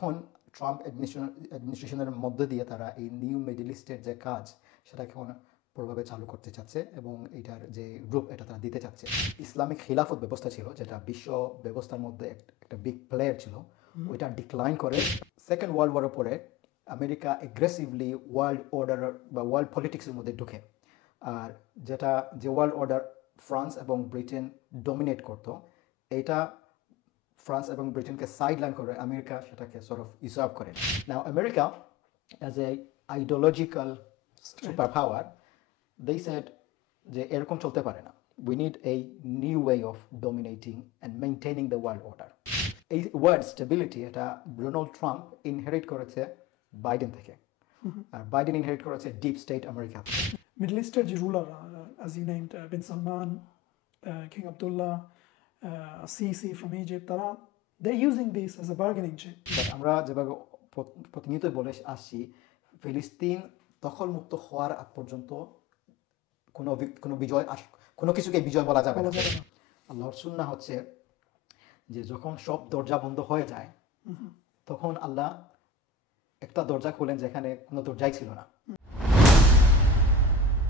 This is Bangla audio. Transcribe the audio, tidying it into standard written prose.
এখন ট্রাম্প অ্যাডমিনিস্ট্রেশনের মধ্যে দিয়ে তারা এই নিউ মিডল ইস্টের যে কাজ সেটাকে এখন পুরোভাবে চালু করতে চাচ্ছে এবং এটার যে রূপ এটা তারা দিতে চাচ্ছে। ইসলামিক খিলাফত ব্যবস্থা ছিল যেটা বিশ্ব ব্যবস্থার মধ্যে একটা বিগ প্লেয়ার ছিল, ওইটা ডিক্লাইন করে সেকেন্ড ওয়ার্ল্ড ওয়ারের পরে আমেরিকা এগ্রেসিভলি ওয়ার্ল্ড অর্ডার বা ওয়ার্ল্ড পলিটিক্সের মধ্যে ঢুকে। আর যে ওয়ার্ল্ড অর্ডার ফ্রান্স এবং ব্রিটেন ডমিনেট করতো, এটা ফ্রান্স এবং ব্রিটেনকে সাইডলাইন করে আমেরিকা সেটাকে সর্ট অফ ইউজার্ভ করে। Now America as a ideological super power they said যে এরকম চলতে পারে না, we need a new way of dominating and maintaining the world order। এই ওয়ার্ড স্টেবিলিটি এটা ডোনাল্ড ট্রাম্প ইনহেরিট করেছে বাইডেন থেকে, আর বাইডেন ইনহেরিট করেছে ডিপ স্টেট আমেরিকা থেকে। মিডল ইস্টের যে ruler as you named bin Salman, king Abdullah, Sisi from Egypt, তারা they're using this as a bargaining chip। আমরা যেভাবে প্রতিনিয়ত বলে আসছি, ফিলিস্তিন দখলমুক্ত হওয়ার আগ পর্যন্ত কোনো কিছুকে বিজয় বলা যাবে না। আল্লাহর সুন্নাহ হচ্ছে যে যখন সব দরজা বন্ধ হয়ে যায় তখন আল্লাহ একটা দরজা খোলেন যেখানে কোনো দরজাই ছিল না।